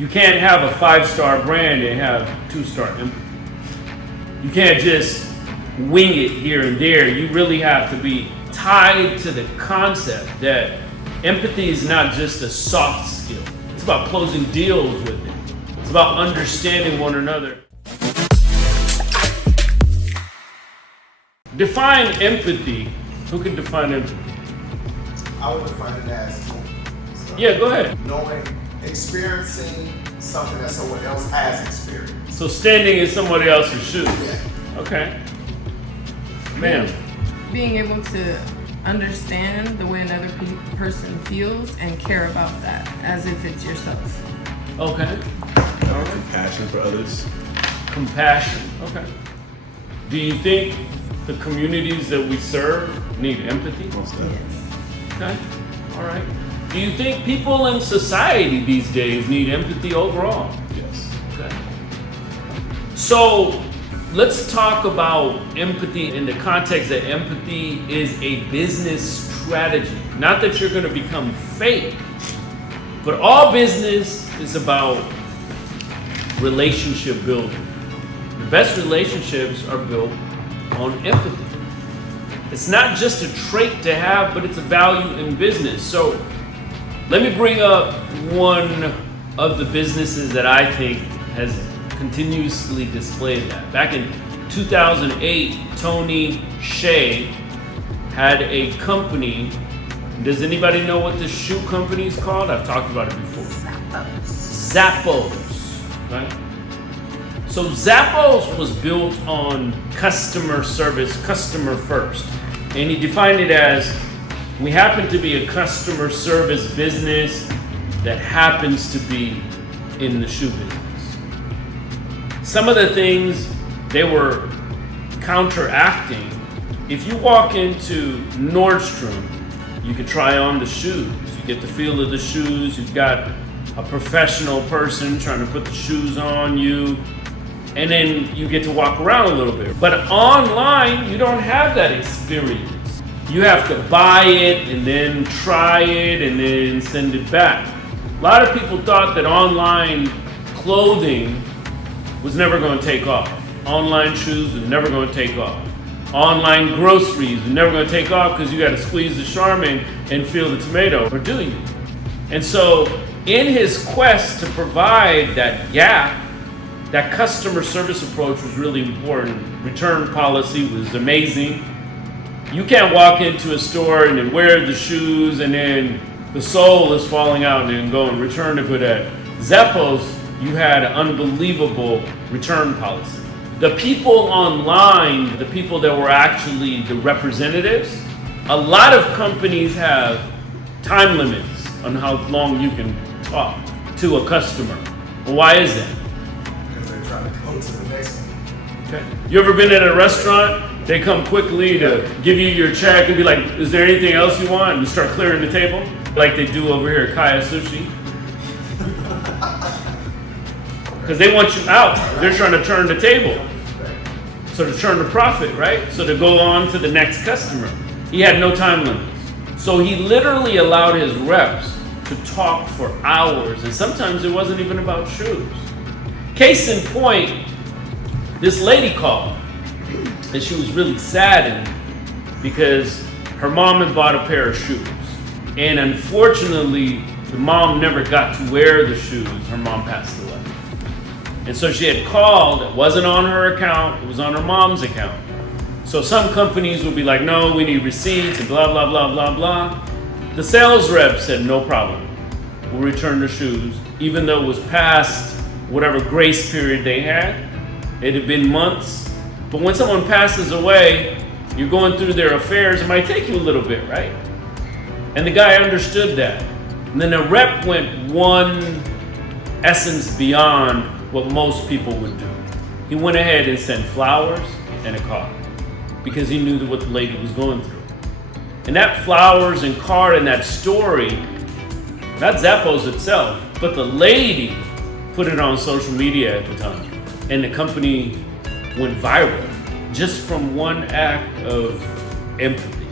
You can't have a 5-star brand and have 2-star empathy. You can't just wing it here and there. You really have to be tied to the concept that empathy is not just a soft skill. It's about closing deals with it. It's about understanding one another. Define empathy. Who can define empathy? I would define it as Yeah, go ahead. knowing, experiencing something that someone else has experienced. So standing in somebody else's shoes. Yeah. Okay. Ma'am. Being able to understand the way another person feels and care about that as if it's yourself. Okay. Compassion for others. Compassion. Okay. Do you think the communities that we serve need empathy? Most definitely. Yes. Okay. All right. Do you think people in society these days need empathy overall? Yes. Okay. So let's talk about empathy in the context that empathy is a business strategy. Not that you're going to become fake, but all business is about relationship building. The best relationships are built on empathy. It's not just a trait to have, but it's a value in business. So let me bring up one of the businesses that I think has continuously displayed that. Back in 2008, Tony Hsieh had a company. Does anybody know what the shoe company is called? I've talked about it before. Zappos. Right? So Zappos was built on customer service, customer first. And he defined it as, we happen to be a customer service business that happens to be in the shoe business. Some of the things they were counteracting, if you walk into Nordstrom, you can try on the shoes. You get the feel of the shoes. You've got a professional person trying to put the shoes on you. And then you get to walk around a little bit. But online, you don't have that experience. You have to buy it and then try it and then send it back. A lot of people thought that online clothing was never going to take off. Online shoes were never going to take off. Online groceries were never going to take off because you got to squeeze the Charmin and feel the tomato, or do you? And so in his quest to provide that gap, that customer service approach was really important. Return policy was amazing. You can't walk into a store and then wear the shoes and then the sole is falling out and then go and return it with that. Zappos, you had an unbelievable return policy. The people online, the people that were actually the representatives, a lot of companies have time limits on how long you can talk to a customer. Well, why is that? Because they're trying to go to the next one. Okay. You ever been at a restaurant? They come quickly to give you your check and be like, is there anything else you want? And you start clearing the table, like they do over here at Kaya Sushi. Because they want you out. They're trying to turn the table. So to turn the profit, right? So to go on to the next customer. He had no time limits. So he literally allowed his reps to talk for hours. And sometimes it wasn't even about shoes. Case in point, this lady called. And she was really saddened because her mom had bought a pair of shoes. And unfortunately, the mom never got to wear the shoes. Her mom passed away. And so she had called. It wasn't on her account. It was on her mom's account. So some companies would be like, no, we need receipts and blah, blah, blah, blah, blah. The sales rep said, no problem. We'll return the shoes, even though it was past whatever grace period they had. It had been months. But when someone passes away, you're going through their affairs, it might take you a little bit, right? And the guy understood that. And then the rep went one essence beyond what most people would do. He went ahead and sent flowers and a card because he knew what the lady was going through. And that flowers and card and that story, not Zappos itself, but the lady put it on social media at the time. And the company went viral just from one act of empathy,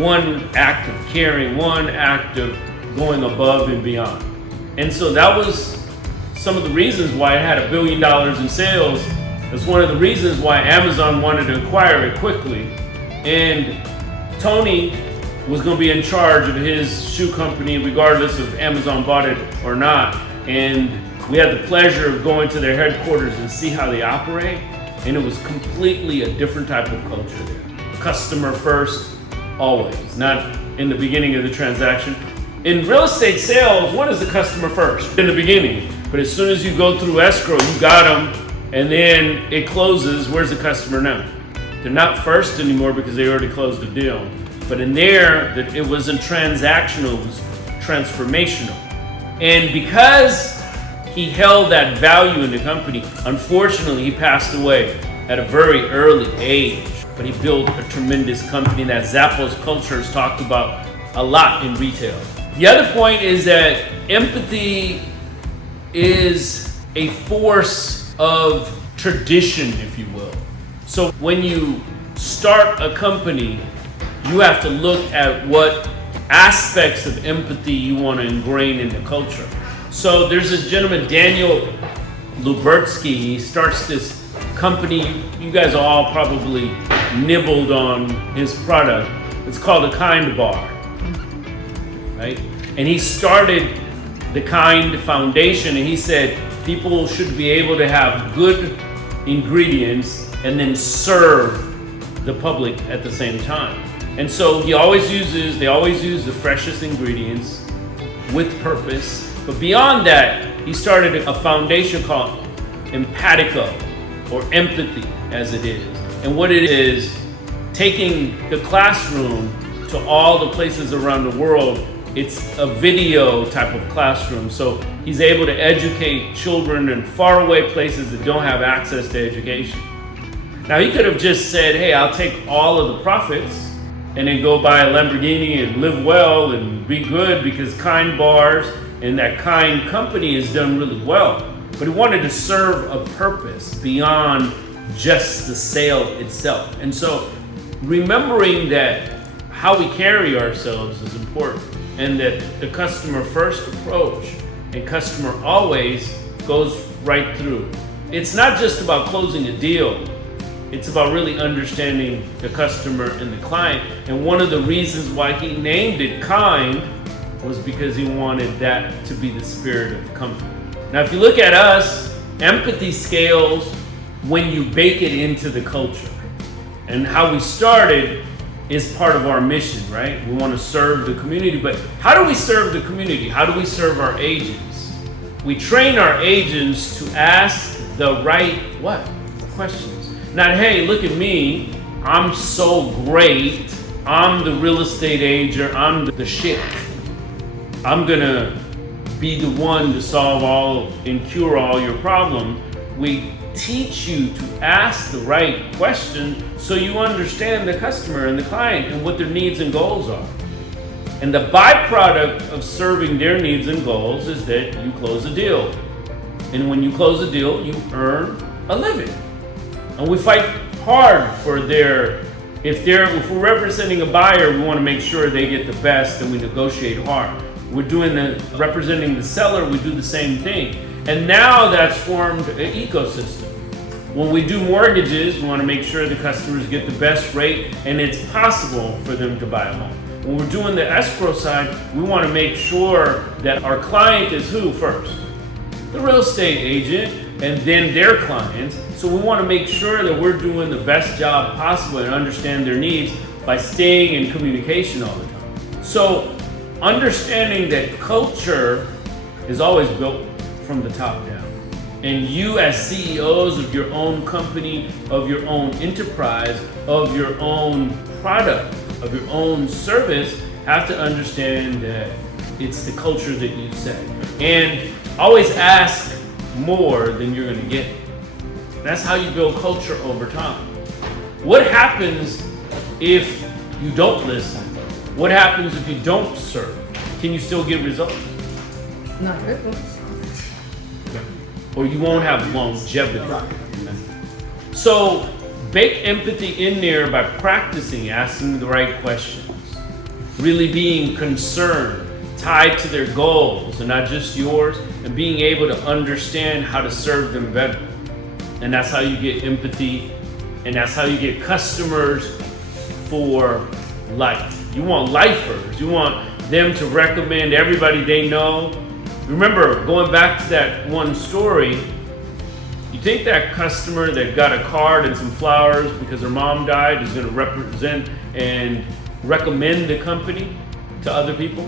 one act of caring, one act of going above and beyond. And so that was some of the reasons why it had $1 billion in sales. That's one of the reasons why Amazon wanted to acquire it quickly. And Tony was going to be in charge of his shoe company regardless if Amazon bought it or not. And we had the pleasure of going to their headquarters and see how they operate. And it was completely a different type of culture there. Customer first, always, not in the beginning of the transaction. In real estate sales, what is the customer first? In the beginning. But as soon as you go through escrow, you got them, and then it closes, where's the customer now? They're not first anymore because they already closed the deal. But in there, it wasn't transactional, it was transformational. And because he held that value in the company, unfortunately, he passed away at a very early age. But he built a tremendous company that Zappos culture is talked about a lot in retail. The other point is that empathy is a force of tradition, if you will. So when you start a company, you have to look at what aspects of empathy you want to ingrain in the culture. So there's this gentleman, Daniel Lubertsky. He starts this company. You guys all probably nibbled on his product. It's called the Kind Bar, right? And he started the Kind Foundation, and he said people should be able to have good ingredients and then serve the public at the same time. And so they always use the freshest ingredients with purpose. But beyond that, he started a foundation called Empatico, or empathy as it is. And what it is, taking the classroom to all the places around the world. It's a video type of classroom. So he's able to educate children in faraway places that don't have access to education. Now he could have just said, hey, I'll take all of the profits and then go buy a Lamborghini and live well and be good, because Kind Bars and that Kind company has done really well. But he wanted to serve a purpose beyond just the sale itself. And so remembering that how we carry ourselves is important, and that the customer first approach and customer always goes right through. It's not just about closing a deal. It's about really understanding the customer and the client. And one of the reasons why he named it Kind was because he wanted that to be the spirit of the company. Now, if you look at us, empathy scales when you bake it into the culture. And how we started is part of our mission, right? We want to serve the community, but how do we serve the community? How do we serve our agents? We train our agents to ask the right questions. Not, hey, look at me, I'm so great, I'm the real estate agent, I'm the shit. I'm gonna be the one to solve all and cure all your problems. We teach you to ask the right question so you understand the customer and the client and what their needs and goals are. And the byproduct of serving their needs and goals is that you close a deal. And when you close a deal, you earn a living. And we fight hard for if we're representing a buyer, we want to make sure they get the best, and we negotiate hard. We're representing the seller, we do the same thing. And now that's formed an ecosystem. When we do mortgages, we want to make sure the customers get the best rate and it's possible for them to buy a home. When we're doing the escrow side, we want to make sure that our client is who first? The real estate agent, and then their clients. So we want to make sure that we're doing the best job possible and understand their needs by staying in communication all the time. So understanding that culture is always built from the top down. And you as CEOs of your own company, of your own enterprise, of your own product, of your own service, have to understand that it's the culture that you set. And always ask more than you're going to get. That's how you build culture over time. What happens if you don't listen? What happens if you don't serve? Can you still get results? Not good ones. Or you won't have longevity. So bake empathy in there by practicing asking the right questions, really being concerned, tied to their goals and not just yours, and being able to understand how to serve them better. And that's how you get empathy, and that's how you get customers for life. You want lifers. You want them to recommend everybody they know. Remember, going back to that one story, you think that customer that got a card and some flowers because her mom died is going to represent and recommend the company to other people?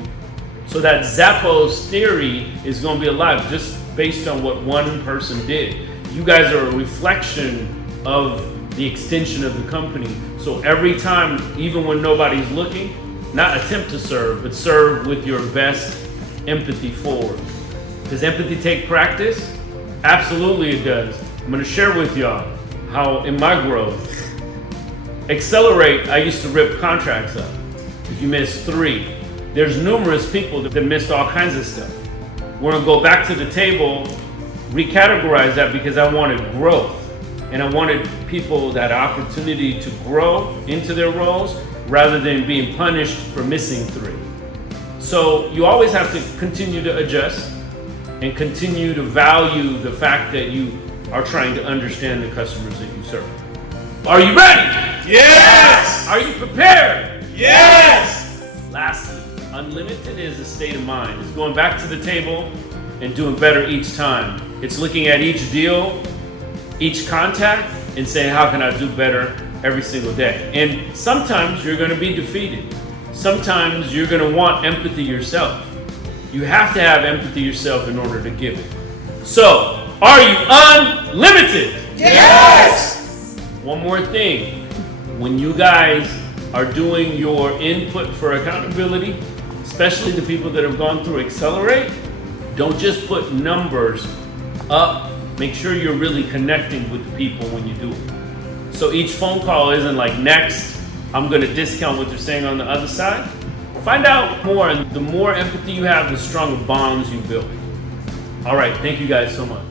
So that Zappos theory is going to be alive just based on what one person did. You guys are a reflection of the extension of the company. So every time, even when nobody's looking, not attempt to serve, but serve with your best empathy forward. Does empathy take practice? Absolutely it does. I'm gonna share with y'all how in my growth, Accelerate, I used to rip contracts up. If you miss 3, there's numerous people that missed all kinds of stuff. We're gonna go back to the table, recategorize that because I wanted growth. And I wanted people that opportunity to grow into their roles rather than being punished for missing 3. So you always have to continue to adjust and continue to value the fact that you are trying to understand the customers that you serve. Are you ready? Yes! Are you prepared? Yes! Lastly, unlimited is a state of mind. It's going back to the table and doing better each time. It's looking at each deal, each contact, and saying, how can I do better every single day? And sometimes you're gonna be defeated. Sometimes you're gonna want empathy yourself. You have to have empathy yourself in order to give it. So, are you unlimited? Yes! One more thing. When you guys are doing your input for accountability, especially the people that have gone through Accelerate, don't just put numbers up. Make sure you're really connecting with the people when you do it. So each phone call isn't like, next, I'm gonna discount what they're saying on the other side. Find out more, and the more empathy you have, the stronger bonds you build. All right, thank you guys so much.